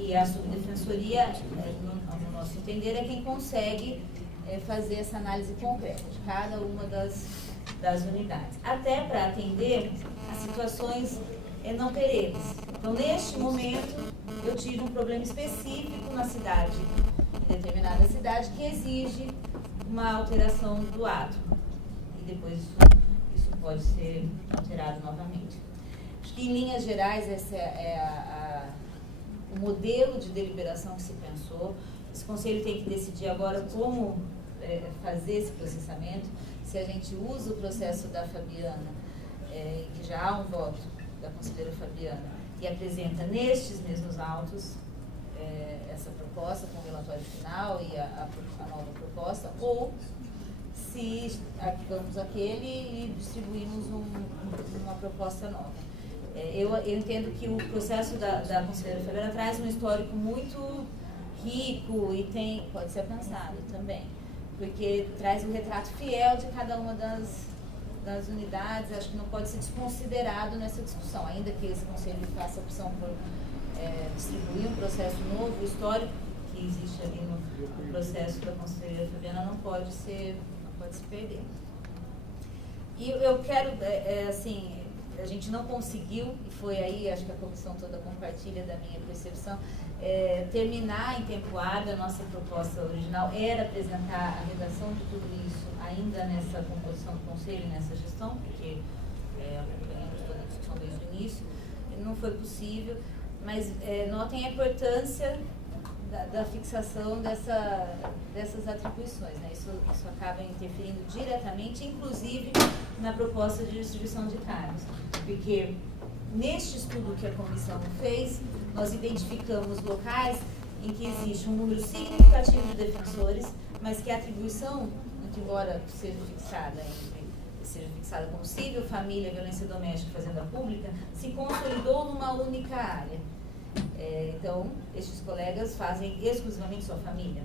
E a subdefensoria, no nosso entender, é quem consegue fazer essa análise concreta de cada uma das unidades, até para atender as situações não perenes. Então, neste momento, eu tive um problema específico na cidade, em determinada cidade, que exige uma alteração do ato. E depois isso pode ser alterado novamente. Acho que, em linhas gerais, esse é o modelo de deliberação que se pensou. Esse conselho tem que decidir agora como fazer esse processamento. Se a gente usa o processo da Fabiana, que já há um voto da conselheira Fabiana, e apresenta nestes mesmos autos essa proposta com o relatório final e a nova proposta, ou se arquivamos aquele e distribuímos uma proposta nova. Eu entendo que o processo da conselheira Fabiana traz um histórico muito rico e pode ser alcançado também, porque traz um retrato fiel de cada uma das unidades. Acho que não pode ser desconsiderado nessa discussão, ainda que esse conselho faça a opção por distribuir um processo novo. O histórico que existe ali no processo da conselheira Fabiana não pode se perder. E eu quero, assim, a gente não conseguiu, e foi aí, acho que a comissão toda compartilha da minha percepção, terminar em tempo hábil. A nossa proposta original era apresentar a redação de tudo isso ainda nessa composição do conselho, nessa gestão, porque acompanhamos toda a discussão desde o início, e não foi possível, mas notem a importância da fixação dessas atribuições, né? Isso acaba interferindo diretamente, inclusive na proposta de distribuição de cargos, porque neste estudo que a comissão fez, nós identificamos locais em que existe um número significativo de defensores, mas que a atribuição, embora seja fixada como civil, família, violência doméstica e fazenda pública, se consolidou numa única área. Então, estes colegas fazem exclusivamente sua família.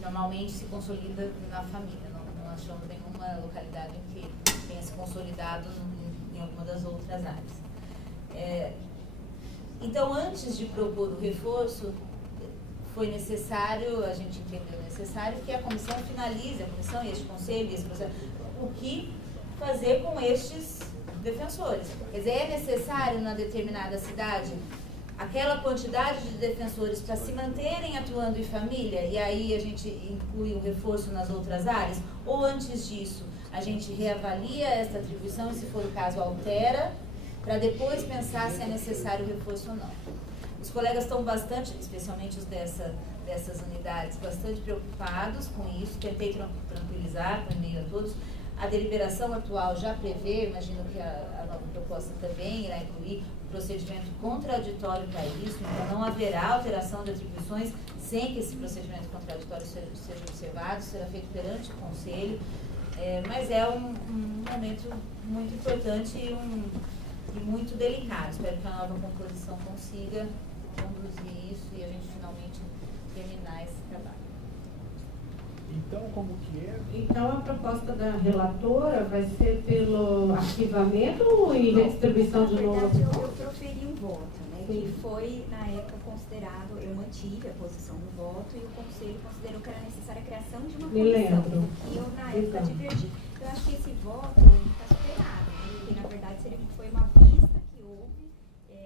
Normalmente se consolida na família, não achamos nenhuma localidade em que tenha se consolidado em alguma das outras áreas. Então, antes de propor o reforço, foi necessário, a gente entendeu necessário, que a comissão finalize, a comissão e este conselho, esse processo, o que fazer com estes defensores. Quer dizer, é necessário, na determinada cidade, aquela quantidade de defensores para se manterem atuando em família, e aí a gente inclui o reforço nas outras áreas, ou antes disso, a gente reavalia esta atribuição e, se for o caso, altera, para depois pensar se é necessário o reforço ou não. Os colegas estão bastante, especialmente os dessas unidades, bastante preocupados com isso. Tentei tranquilizar por e-mail a todos. A deliberação atual já prevê, imagino que a nova proposta também irá incluir um procedimento contraditório para isso, então não haverá alteração de atribuições sem que esse procedimento contraditório seja observado, será feito perante o Conselho, mas é um momento muito importante e muito delicado. Espero que a nova composição consiga conduzir isso e a gente finalmente terminar esse trabalho. Então, como que é? Então, a proposta da relatora vai ser pelo arquivamento e redistribuição de novo? Na verdade, eu proferi um voto, né? Que foi, na época, considerado, eu mantive a posição do voto e o Conselho considerou que era necessária a criação de uma comissão. E eu, na época, divergi. Eu acho que esse voto está superado, né? Porque, na verdade, foi uma vista que houve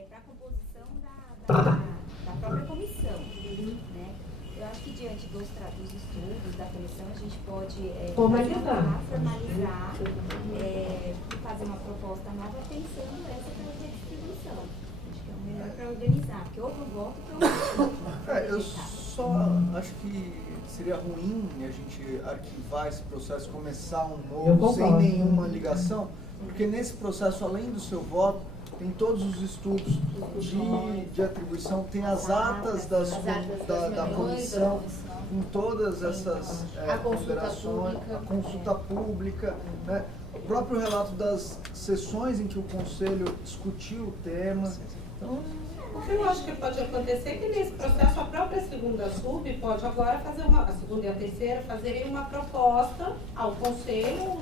para a composição da própria comissão, né? Eu acho que diante dos estudos da comissão, a gente pode formalizar e fazer uma proposta nova pensando essa pela redistribuição. Acho que é o melhor para organizar, porque houve um voto para eu só acho que seria ruim a gente arquivar esse processo, começar um novo sem nenhuma ligação, porque nesse processo, além do seu voto, tem todos os estudos de atribuição, tem as atas da comissão, com todas essas ponderações, a consulta pública, né? O próprio relato das sessões em que o Conselho discutiu o tema. Então, o que eu acho que pode acontecer é que nesse processo a própria segunda sub pode agora fazer a segunda e a terceira fazerem uma proposta ao Conselho,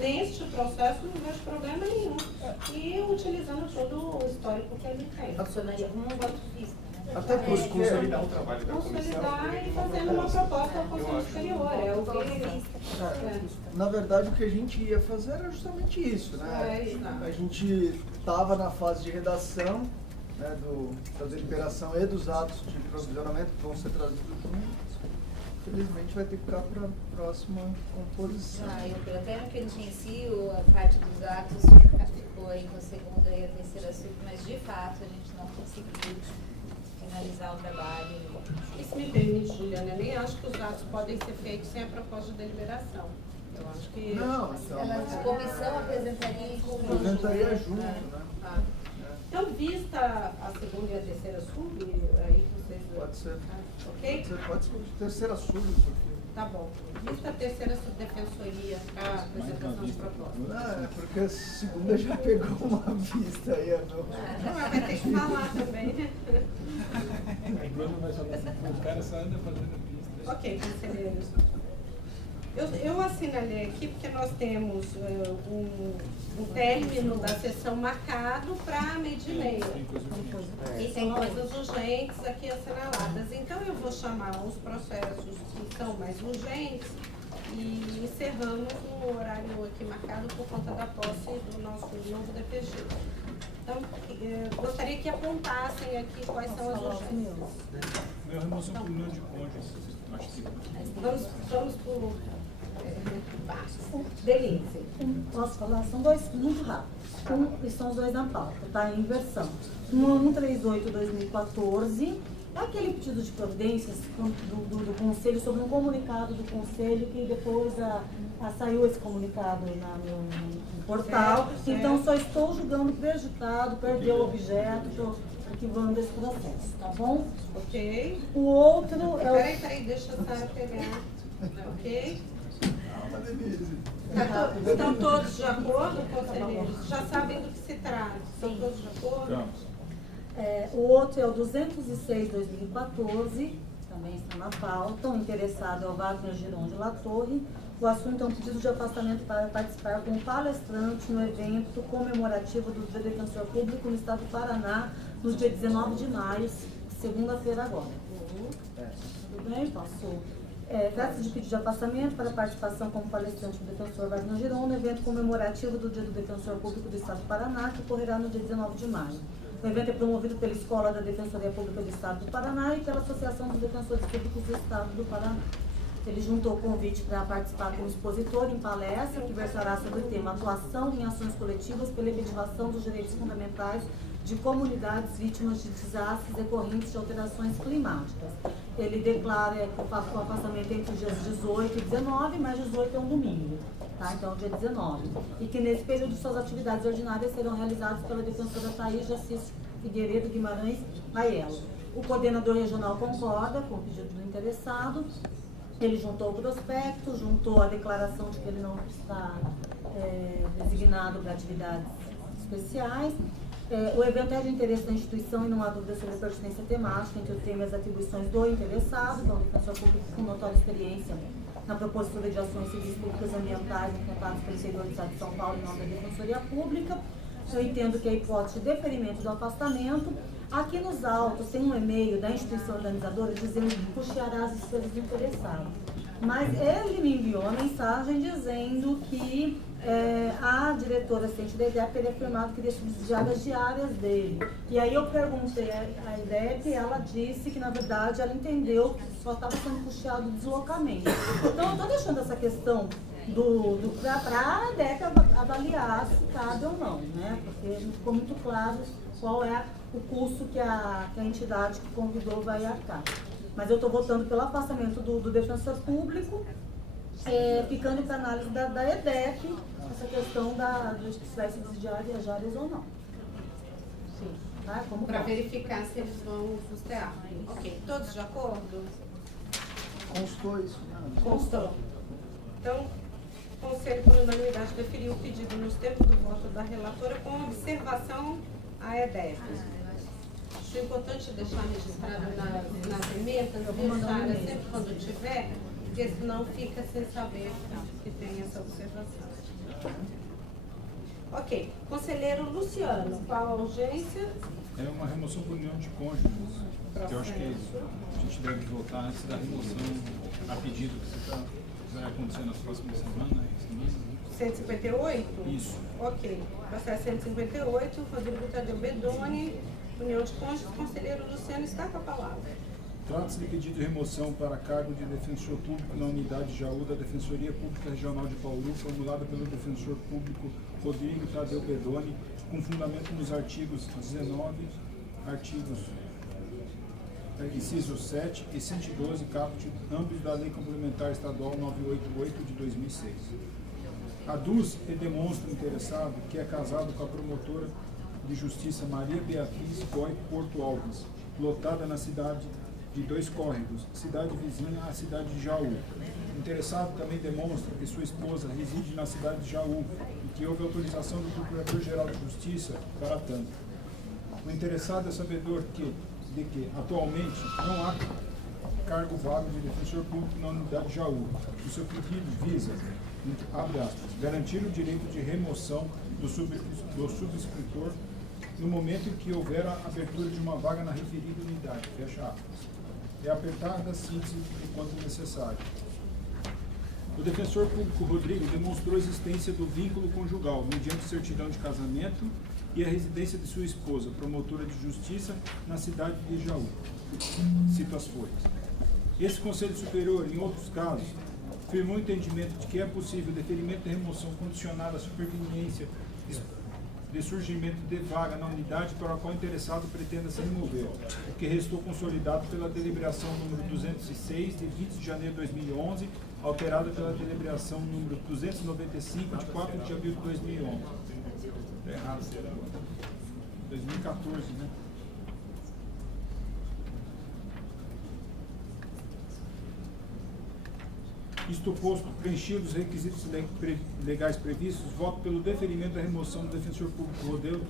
neste processo não vejo problema nenhum, e utilizando todo o histórico que ele tem. Funcionaria como um voto físico, né? Até porque consolidar o trabalho da comissão. Consolidar e fazendo uma proposta ao Conselho Superior. É o que... Na verdade, o que a gente ia fazer era justamente isso, né? A gente estava na fase de redação, né, da deliberação e dos atos de provisionamento que vão ser trazidos juntos. Infelizmente vai ter que ficar para a próxima composição. Até no que ele tinha em si, a parte dos atos ficou entre a segunda e a terceira sub, mas de fato a gente não conseguiu finalizar o trabalho. Isso me permite, Juliana, eu nem acho que os atos podem ser feitos sem a proposta de deliberação. Eu acho que... Não, então... A comissão apresentaria em conjunto. Apresentaria junto, né? Então, vista a segunda e a terceira sub, aí vocês... Pode ser. Ok? Pode ser terceira sub, porque... Tá bom. Vista a terceira subdefensoria, a apresentação de proposta. Não, é porque a segunda já pegou uma vista aí, Não, vai ter que falar também, né? Aí Bruno vai falar assim, o cara só anda fazendo pista. Ok, conselheiros. Eu assinalei aqui porque nós temos um término da sessão marcado para meio-dia. E tem coisas urgentes aqui assinaladas. Então eu vou chamar os processos que são mais urgentes e encerramos no horário aqui marcado por conta da posse do nosso novo DPG. Então, gostaria que apontassem aqui quais são as urgências. Meu remoção por união de cônjuges. Acho que... Vamos por... Beleza. Posso falar? São dois muito rápidos. E são os dois na pauta, tá? Em inversão. No 138/2014, é aquele pedido de providências do Conselho sobre um comunicado do Conselho que depois saiu esse comunicado no portal. Certo. Então, só estou julgando prejudicado, perdeu o objeto, estou arquivando esse processo, tá bom? Ok. O outro é o... Peraí, deixa a Sara pegar. Ok? Denise. Estão todos de acordo, conselheiros? Já sabem do que se trata? Estão todos de acordo? O outro é o 206/2014, também está na pauta. O interessado é o Wagner Giron de La Torre. O assunto é um pedido de afastamento para participar como palestrante no evento comemorativo do Dia do Defensor Público no estado do Paraná, no dia 19 de maio, segunda-feira agora. Tudo bem? Passou. Trata-se de pedido de afastamento para participação como palestrante do defensor Wagner Giron no evento comemorativo do Dia do Defensor Público do Estado do Paraná, que ocorrerá no dia 19 de maio. O evento é promovido pela Escola da Defensoria Pública do Estado do Paraná e pela Associação dos Defensores Públicos do Estado do Paraná. Ele juntou o convite para participar como expositor em palestra, que versará sobre o tema Atuação em Ações Coletivas pela Efetivação dos Direitos Fundamentais de Comunidades Vítimas de Desastres decorrentes de alterações climáticas. Ele declara que o afastamento é entre os dias 18 e 19, mas 18 é um domingo, tá? Então, dia 19. E que nesse período suas atividades ordinárias serão realizadas pela defensora Thaís de Assis Figueiredo Guimarães Aiello. O coordenador regional concorda com o pedido do interessado. Ele juntou o prospecto, juntou a declaração de que ele não está designado para atividades especiais. O evento é de interesse da instituição e não há dúvida sobre a pertinência temática entre o tema e as atribuições do interessado, que é um defensor público com notória experiência na propositura de ações civis públicas ambientais implantadas pelo interior do Estado de São Paulo em nome da Defensoria Pública. Eu entendo que a hipótese de deferimento do afastamento, aqui nos autos tem um e-mail da instituição organizadora dizendo que custeará as despesas do interessado. Mas ele me enviou uma mensagem dizendo que a diretora assistente da IDEP teria afirmado que iria subsidiar as diárias dele. E aí eu perguntei à IDEP e ela disse que, na verdade, ela entendeu que só estava sendo custeado o deslocamento. Então, eu estou deixando essa questão para a IDEP avaliar se cabe ou não, né? Porque não ficou muito claro qual é o custo que a entidade que convidou vai arcar. Mas eu estou votando pelo afastamento do defensor público, ficando para análise da EDEP, essa questão de se vai subsidiar as diárias ou não. Sim. Tá? Para verificar se eles vão custear. Ok. Todos de acordo? Constou isso, né? Constou. Então, o Conselho, por unanimidade, deferiu o pedido nos termos do voto da relatora com observação à EDEP. Acho importante deixar registrado nas emendas, Sara, sempre quando tiver, porque senão fica sem saber que tem essa observação. Ok. Conselheiro Luciano, qual a urgência? É uma remoção por união de cônjuges. Pronto. Eu acho que a gente deve votar antes da remoção a pedido que vai acontecer nas próximas semanas. 158? Isso. Ok. Processo 158, Rodrigo Tadeu Bedoni, União de Cônjuges, conselheiro Luciano está com a palavra. Trata-se de pedido de remoção para cargo de defensor público na unidade Jaú da Defensoria Pública Regional de Bauru, formulada pelo defensor público Rodrigo Tadeu Bedoni, com fundamento nos artigos 19, inciso 7 e 112, caput, ambos da Lei Complementar Estadual 988 de 2006. Aduz e demonstra o interessado que é casado com a promotora de justiça Maria Beatriz Goy Porto Alves, lotada na cidade de Dois Córregos, cidade vizinha à cidade de Jaú. O interessado também demonstra que sua esposa reside na cidade de Jaú e que houve autorização do Procurador-Geral de Justiça para tanto. O interessado é sabedor de que atualmente não há cargo vago de defensor público na unidade de Jaú. O seu pedido visa, abre aspas, garantir o direito de remoção do subscritor no momento em que houver a abertura de uma vaga na referida unidade, fecha aspas. É apertada a síntese enquanto necessário. O defensor público Rodrigo demonstrou a existência do vínculo conjugal mediante certidão de casamento e a residência de sua esposa, promotora de justiça, na cidade de Jaú. Cito as folhas. Esse Conselho Superior, em outros casos, firmou o entendimento de que é possível deferimento de remoção condicionada à superveniência de surgimento de vaga na unidade para a qual o interessado pretenda se remover, o que restou consolidado pela deliberação número 206, de 20 de janeiro de 2011, alterada pela deliberação número 295, de 4 de abril de 2011. Está errado, 2014, né? Isto posto, preenchidos os requisitos legais previstos, voto pelo deferimento da remoção do defensor público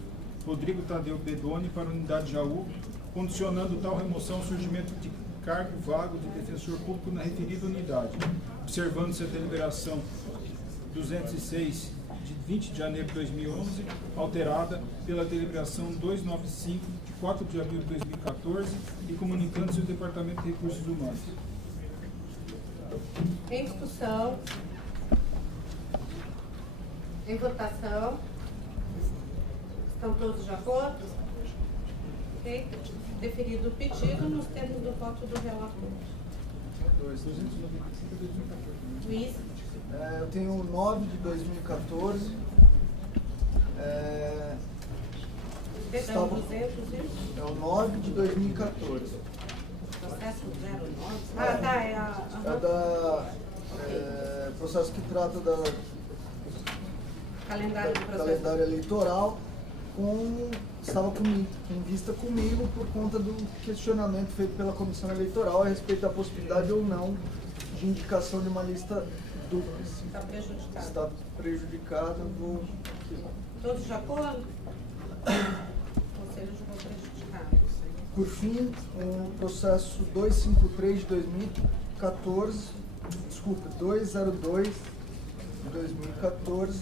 Rodrigo Tadeu Bedoni para a unidade Jaú, condicionando tal remoção ao surgimento de cargo vago de defensor público na referida unidade, observando-se a deliberação 206 de 20 de janeiro de 2011, alterada pela deliberação 295 de 4 de abril de 2014 e comunicando-se ao Departamento de Recursos Humanos. Em discussão. Em votação. Estão todos de acordo? Ok. Deferido o pedido nos termos do voto do relator. Luiz? Eu tenho o 9 de 2014. Perdão, 200 É o 9 de 2014. Processo 09? Ah, tá, é a... É da processo que trata da Calendário do processo. calendário eleitoral, estava em vista comigo por conta do questionamento feito pela comissão eleitoral a respeito da possibilidade ou não de indicação de uma lista dupla. Está prejudicado. Está prejudicado, vou... Todos de acordo? O conselho julgou prejudicado. Por fim, o processo 253 de 2014, desculpa, 202 de 2014.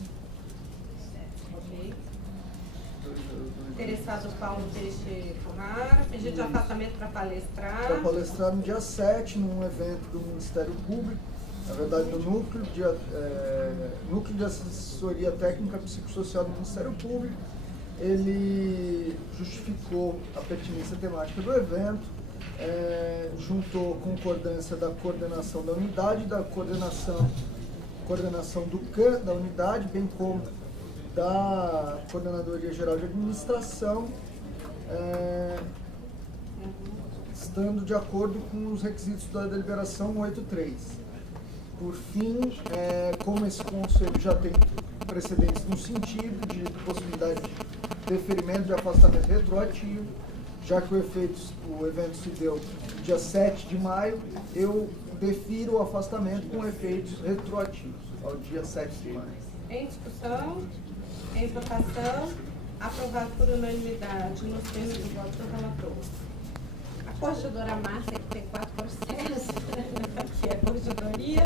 Ok. Interessado Paulo Peixe Porrara, pedido de afastamento para palestrar. Para palestrar no dia 7, num evento do Ministério Público, na verdade do Núcleo de Assessoria Técnica Psicossocial do Ministério Público. Ele justificou a pertinência temática do evento, juntou concordância da coordenação da unidade, da coordenação do CAN da unidade, bem como da Coordenadoria Geral de Administração, estando de acordo com os requisitos da deliberação 183. Por fim, como esse conselho já tem precedentes no sentido de possibilidade de deferimento de afastamento retroativo, já que o evento se deu dia 7 de maio, eu defiro o afastamento com efeitos retroativos ao dia 7 de maio. Em discussão, em votação, aprovado por unanimidade nos termos do voto do relator. A corregedora Márcia, que tem 4 processos, que é a corregedoria,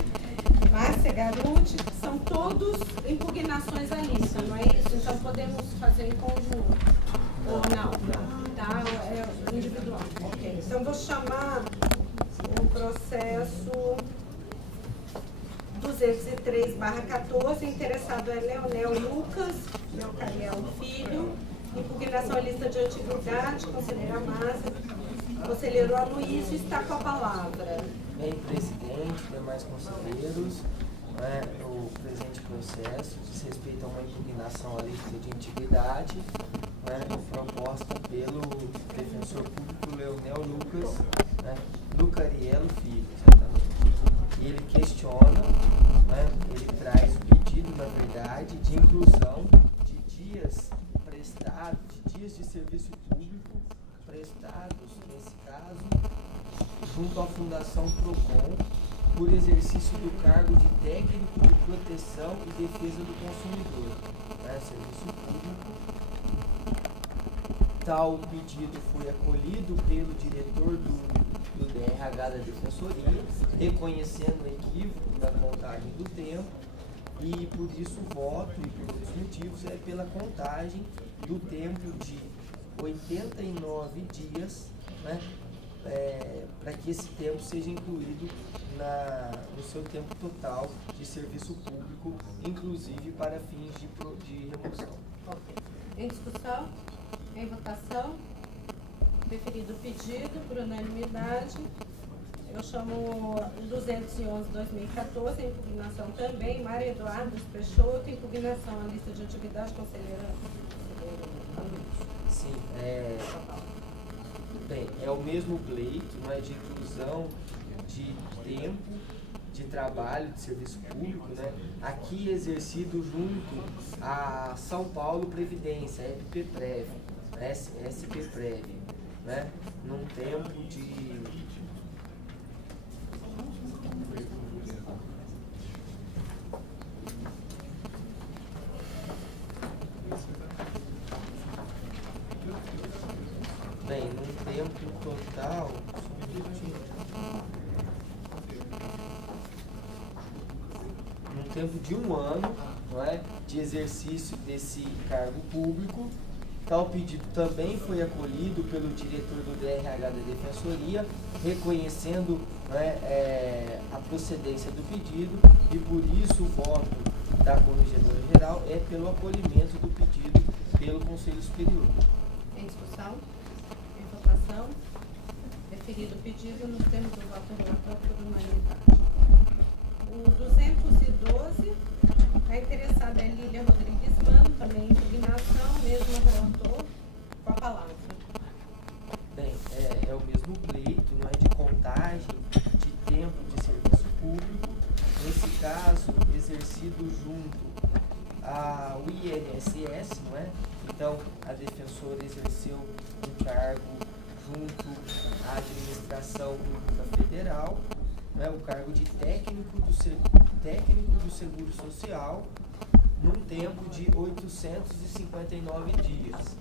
Márcia Garuti, são todos impugnações à lista, não é isso? Então podemos fazer em conjunto, ou não? Tá, Ah, é individual. Ok. Então, vou chamar o processo 203/14, interessado é Leonel Lucas, Leocariel Filho, impugnação à lista de antiguidade, conselheira Márcia, conselheiro Aloysio está com a palavra. Bem, presidente, demais conselheiros, o presente processo diz respeito a uma impugnação à lista de antiguidade, proposta pelo defensor público Leonel Lucas, Lucariello Filho, exatamente. E ele questiona, ele traz o pedido, na verdade, de inclusão de dias prestados, de dias de serviço público prestados, nesse caso, junto à Fundação Procon, por exercício do cargo de técnico de proteção e defesa do consumidor, serviço público. Tal pedido foi acolhido pelo diretor do DRH da Defensoria, reconhecendo o equívoco da contagem do tempo, e por isso o voto, e por outros motivos, é pela contagem do tempo de 89 dias, para que esse tempo seja incluído no seu tempo total de serviço público, inclusive para fins de remoção. Ok. Em discussão? Em votação? Deferido o pedido por unanimidade. Eu chamo o 211/2014, impugnação também, Maria Eduardo Peixoto, impugnação à lista de antiguidade, conselheira. Sim, bem, é o mesmo pleito, de inclusão de tempo de trabalho, de serviço público, aqui exercido junto a São Paulo Previdência, SPPrev, num tempo de... Bem, num tempo total, num tempo de 1 ano, de exercício desse cargo público. Tal pedido também foi acolhido pelo diretor do DRH da Defensoria, reconhecendo a procedência do pedido, e por isso o voto da Corregedora Geral é pelo acolhimento do pedido pelo Conselho Superior. Em discussão? Em votação? Deferido o pedido nos termos do voto relatório por unanimidade. O 212, a interessada é Lília Rodrigues Mano, também impugnação, mesmo relator, com a palavra. Bem, é o mesmo pleito, de contagem de tempo de serviço público, nesse caso exercido junto ao INSS, Então, a defensora exerceu um cargo junto à administração pública federal, o cargo de técnico do Seguro Social, num tempo de 859 dias.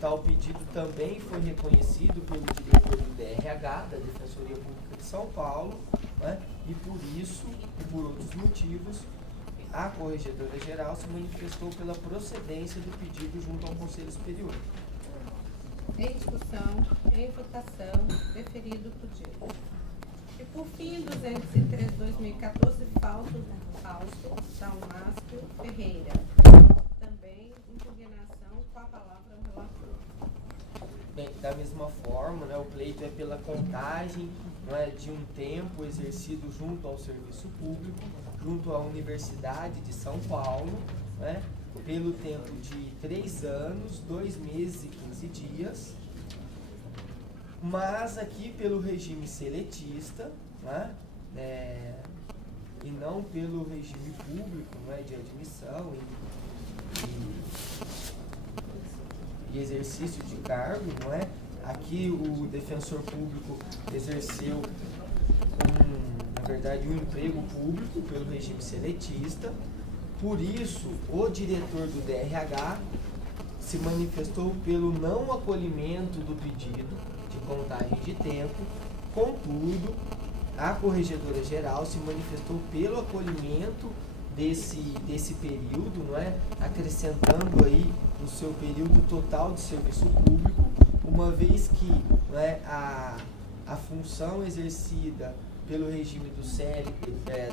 Tal pedido também foi reconhecido pelo diretor do DRH, da Defensoria Pública de São Paulo, e por isso, e por outros motivos, a Corregedora Geral se manifestou pela procedência do pedido junto ao Conselho Superior. Em discussão, em votação, deferido o pedido. E por fim, 203/2014, Fausto Dalmácio Ferreira. Também impugnação, com a palavra o relator. Bem, da mesma forma, o pleito é pela contagem de um tempo exercido junto ao serviço público, junto à Universidade de São Paulo, pelo tempo de 3 anos, 2 meses e 15 dias, mas aqui pelo regime seletista, e não pelo regime público, de admissão e exercício de cargo, Aqui o defensor público exerceu na verdade, um emprego público pelo regime seletista. Por isso, o diretor do DRH se manifestou pelo não acolhimento do pedido de contagem de tempo. Contudo, a Corregedora Geral se manifestou pelo acolhimento desse período, acrescentando aí o seu período total de serviço público, uma vez que, né, a função exercida pelo regime do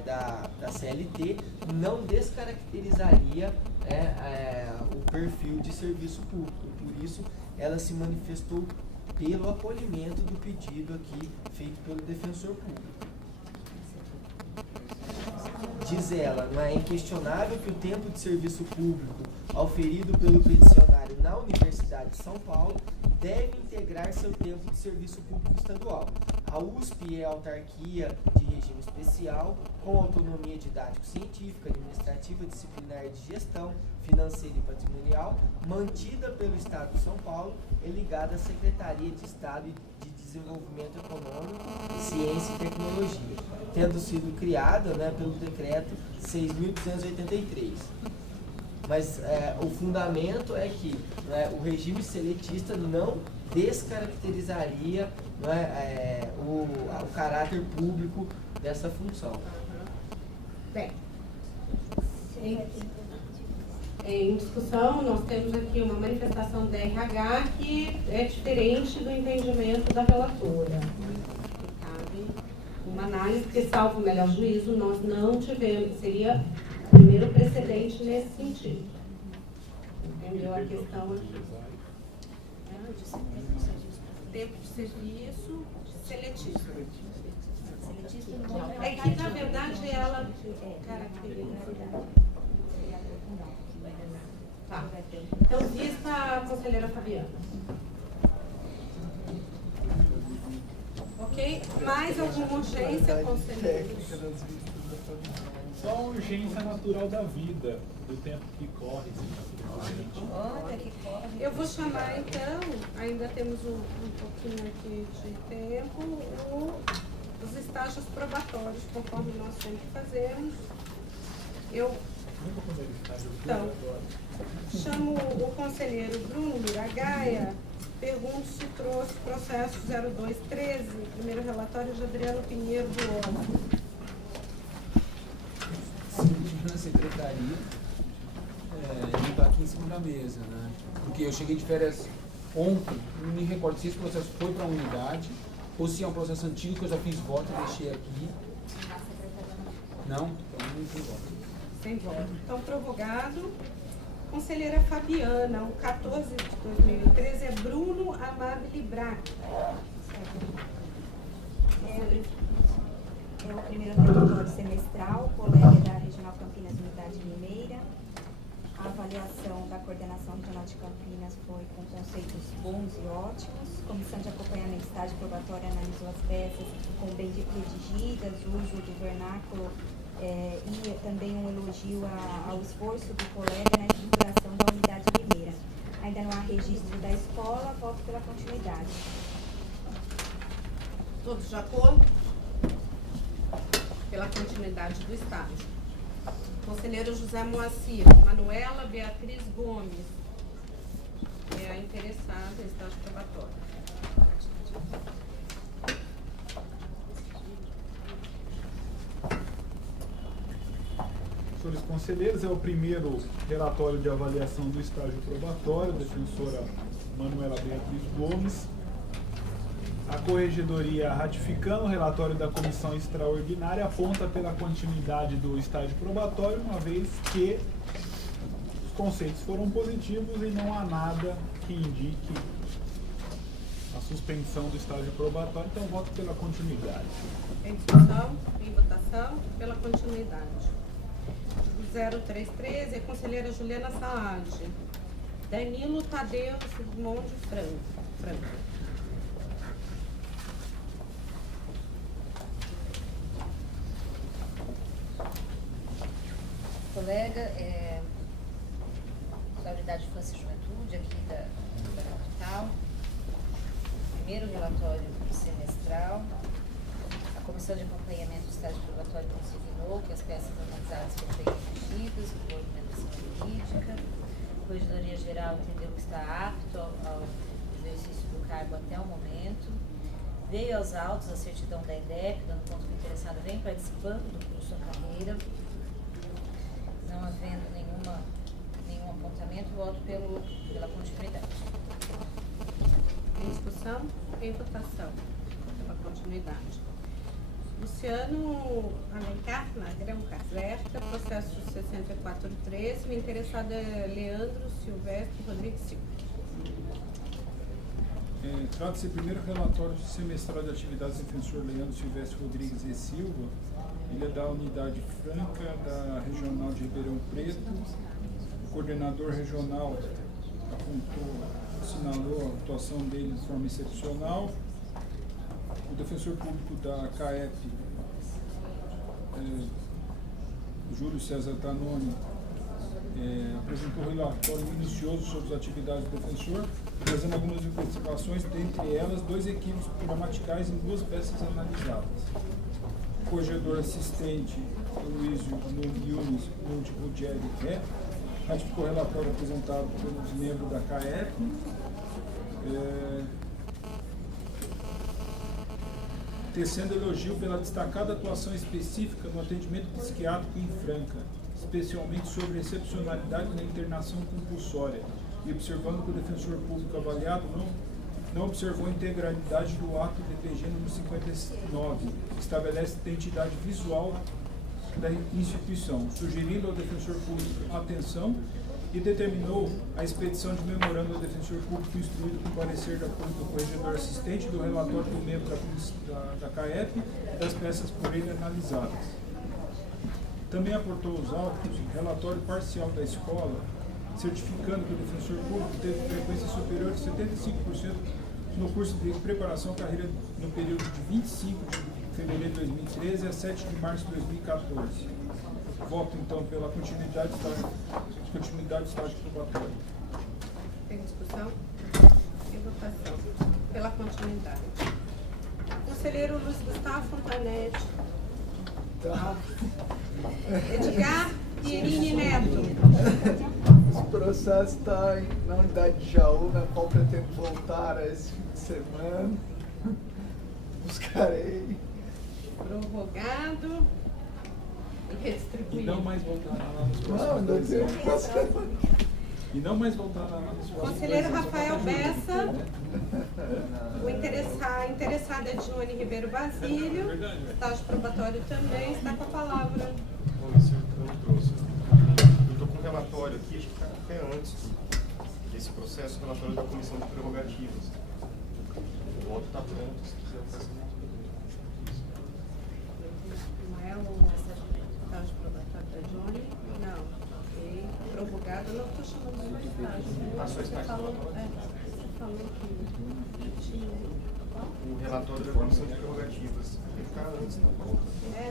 da CLT não descaracterizaria o perfil de serviço público. Por isso, ela se manifestou pelo acolhimento do pedido aqui feito pelo defensor público. Diz ela, não é inquestionável que o tempo de serviço público auferido pelo peticionário na Universidade de São Paulo deve integrar seu tempo de serviço público estadual. A USP é autarquia de regime especial, com autonomia didático-científica, administrativa, disciplinar de gestão, financeira e patrimonial, mantida pelo Estado de São Paulo e ligada à Secretaria de Estado de Desenvolvimento Econômico, Ciência e Tecnologia, tendo sido criada, né, pelo decreto 6.283. Mas o fundamento é que, né, o regime seletista não descaracterizaria, né, o caráter público dessa função. Bem, em discussão, nós temos aqui uma manifestação da RH que é diferente do entendimento da relatora. Cabe uma análise que, salvo o melhor juízo, nós não tivemos, seria o primeiro precedente nesse sentido. Entendeu a questão aqui? Tempo de serviço seletivo. É que, na verdade, ela caracteriza. Tá. Então, vista a conselheira Fabiana. Ok? Mais alguma urgência, conselheiro? Só a urgência natural da vida, do tempo que corre. Olha que corre. Eu vou chamar, então, ainda temos um pouquinho aqui de tempo, os estágios probatórios, conforme nós sempre fazemos. Então, chamo o conselheiro Bruno Miragaia, pergunto se trouxe processo 0213, primeiro relatório de Adriano Pinheiro do ONU. Sim, na secretaria, ele está aqui em cima da mesa, né? Porque eu cheguei de férias ontem, não me recordo se esse processo foi para a unidade ou se é um processo antigo que eu já fiz voto e deixei aqui. Não? Então não tem voto. Sem voto. Então, prorrogado. Conselheira Fabiana, o 14 de 2013 é Bruno Amabile Braque. É o primeiro relatório semestral, colega da Regional Campinas, Unidade Limeira. A avaliação da coordenação regional de Campinas foi com conceitos bons e ótimos. Comissão de acompanhamento estágio probatório analisou as peças com bem redigidas, uso do vernáculo e também um elogio ao esforço do colega na estruturação da Unidade Limeira. Ainda não há registro da escola, voto pela continuidade. Todos de acordo? Pela continuidade do estágio. Conselheiro José Moacir, Manuela Beatriz Gomes, é a interessada em estágio probatório. Senhores conselheiros, é o primeiro relatório de avaliação do estágio probatório, defensora Manuela Beatriz Gomes. A Corregedoria, ratificando o relatório da Comissão Extraordinária, aponta pela continuidade do estágio probatório, uma vez que os conceitos foram positivos e não há nada que indique a suspensão do estágio probatório, então voto pela continuidade. Em discussão, em votação, pela continuidade. 0313, a conselheira Juliana Saad. Danilo Tadeu Sigismondi Franco. Colega, da Unidade de Infância e Juventude, aqui da capital. Primeiro relatório semestral. A Comissão de Acompanhamento do Estágio Probatório consignou que as peças analisadas foram bem redigidas, com argumentação jurídica. A Corregedoria Geral entendeu que está apto ao exercício do cargo até o momento. Veio aos autos a certidão da INDEP, dando conta que o interessado vem participando do curso à carreira. Não havendo nenhum apontamento, voto pela continuidade. Em discussão? Em votação. Pela continuidade. Luciano Alencar, Magrão Caserta, processo 6413. O interessado é Leandro Silvestre Rodrigues Silva. Trata-se do primeiro relatório semestral de atividades do defensor Leandro Silvestre Rodrigues e Silva. Ele é da unidade Franca, da regional de Ribeirão Preto. O coordenador regional assinalou a atuação dele de forma excepcional. O defensor público da CAEP, Júlio César Tanoni, apresentou um relatório minucioso sobre as atividades do defensor, trazendo algumas observações, dentre elas 2 equívocos gramaticais em 2 peças analisadas. O corregedor assistente, Luiz Nunes Ruggeri ratificou o relatório apresentado pelos membros da CAEP. Tecendo elogio pela destacada atuação específica no atendimento psiquiátrico em Franca, especialmente sobre a excepcionalidade na internação compulsória, e observando que o defensor público avaliado não observou a integralidade do ato DPG número 59, que estabelece a identidade visual da instituição, sugerindo ao defensor público atenção e determinou a expedição de memorando ao defensor público instruído com parecer do corregedor assistente do relatório do membro da CAEP e das peças por ele analisadas. Também aportou os autos relatório parcial da escola, certificando que o defensor público teve frequência superior de 75% no curso de preparação à carreira no período de 25 de fevereiro de 2013 a 7 de março de 2014. Voto, então, pela continuidade do estágio probatório. Tem discussão? Em votação. Pela continuidade. Conselheiro Luiz Gustavo Fontanete. Tá. Edgar Pierini Neto. Esse processo está na unidade de Jaú, na qual pretendo voltar esse fim de semana. Buscarei. Prorrogado. E redistribuído. E não mais voltar lá nos próximos Não, ainda 2 tem anos. E não mais voltar lá nos próximos 2 anos. Conselheiro Rafael Bessa. O interessado é Johnny Ribeiro Basílio. Estágio probatório também. Está com a palavra. Bom, esse eu não trouxe. Eu estou com um relatório aqui, acho que está até antes desse processo, o relatório da Comissão de Prerrogativas. O voto está pronto, se quiser fazer. Não é o estágio probatório da Johnny? Não. Ok. Prorrogado, não estou chamando de estágio. Ah, só estágio probatório? Você falou que tinha. O relatório da Comissão de Prerrogativas. Tem que ficar antes na pauta.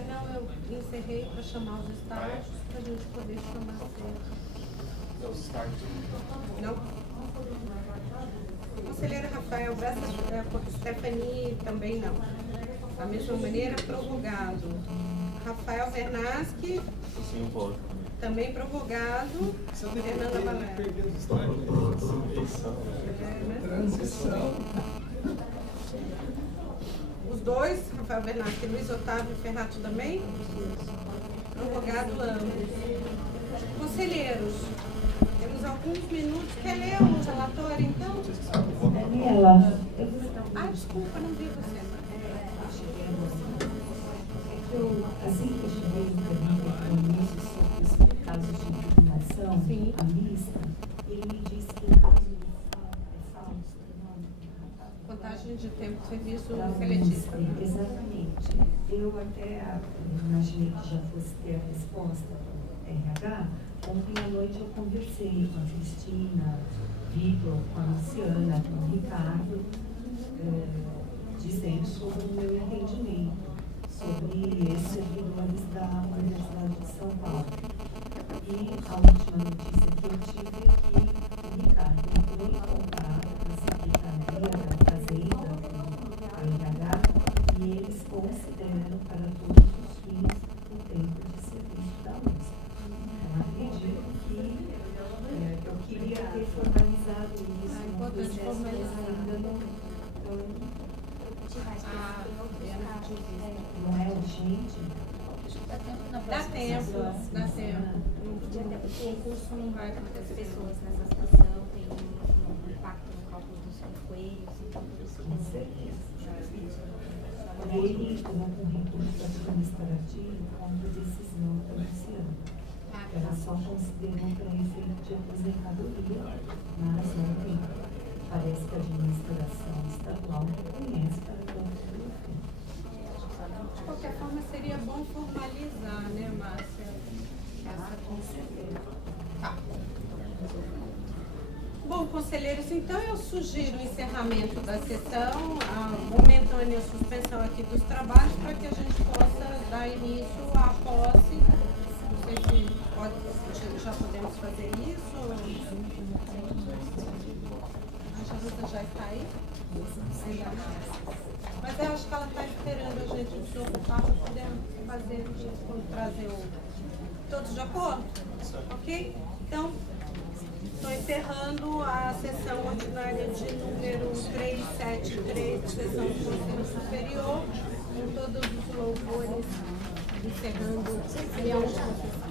Não, eu encerrei para chamar os estágios, para a gente poder chamar sempre. Os estágios. Não? Conselheira Rafael Bessa, Stephanie também não. Da mesma maneira, prorrogado. Rafael Vernaschi, Sim, eu voto. também prorrogado. Fernanda Valério. Transição. Os dois, Rafael Vernaschi e Luiz Otávio Ferrato também? Prorrogado ambos. Conselheiros, temos alguns minutos. Quer ler o relatório, então? Daniela, Desculpa, não vi você. assim que eu cheguei no início sobre os casos de incriminação, a lista, ele me disse que o caso é falso, Contagem de tempo de serviço Para seletivo. Exatamente. Eu até imaginei que já fosse ter a resposta do RH. Ontem à noite eu conversei com a Cristina, Vitor, com a Luciana, com o Ricardo, dizendo sobre o meu entendimento sobre esses servidores da Universidade de São Paulo. E a última notícia que eu tive é que o Ricardo entrou em contato com a Secretaria da Fazenda, com a RH, e eles consideram para todos os fins o tempo de serviço da USP. Então, acredito que eu queria ter formalizado isso no processo, mas ainda não é urgente. Dá tempo. O concurso não vai Muitas acontecer. pessoas nessa situação, tem impacto no cálculo dos coelhos e tudo isso. Com certeza. Ele entrou com recurso administrativo contra a decisão pronunciada. Ela só considerou para efeito de aposentadoria, mas não tem. Parece que a administração estadual reconhece para todos os efeitos. De qualquer forma, seria bom formalizar, né, Márcia? Essa conselheira. Tá. Bom, conselheiros, então eu sugiro o encerramento da sessão, a momentânea suspensão aqui dos trabalhos, para que a gente possa dar início à posse. Não sei se já podemos fazer isso. A Jaruta já está aí? Mas eu acho que ela está esperando a gente desocupar para poder fazer, trazer o... Todos de acordo? Ok? Então, estou encerrando a sessão ordinária de número 373 da sessão do Conselho Superior, com todos os louvores, encerrando a reunião de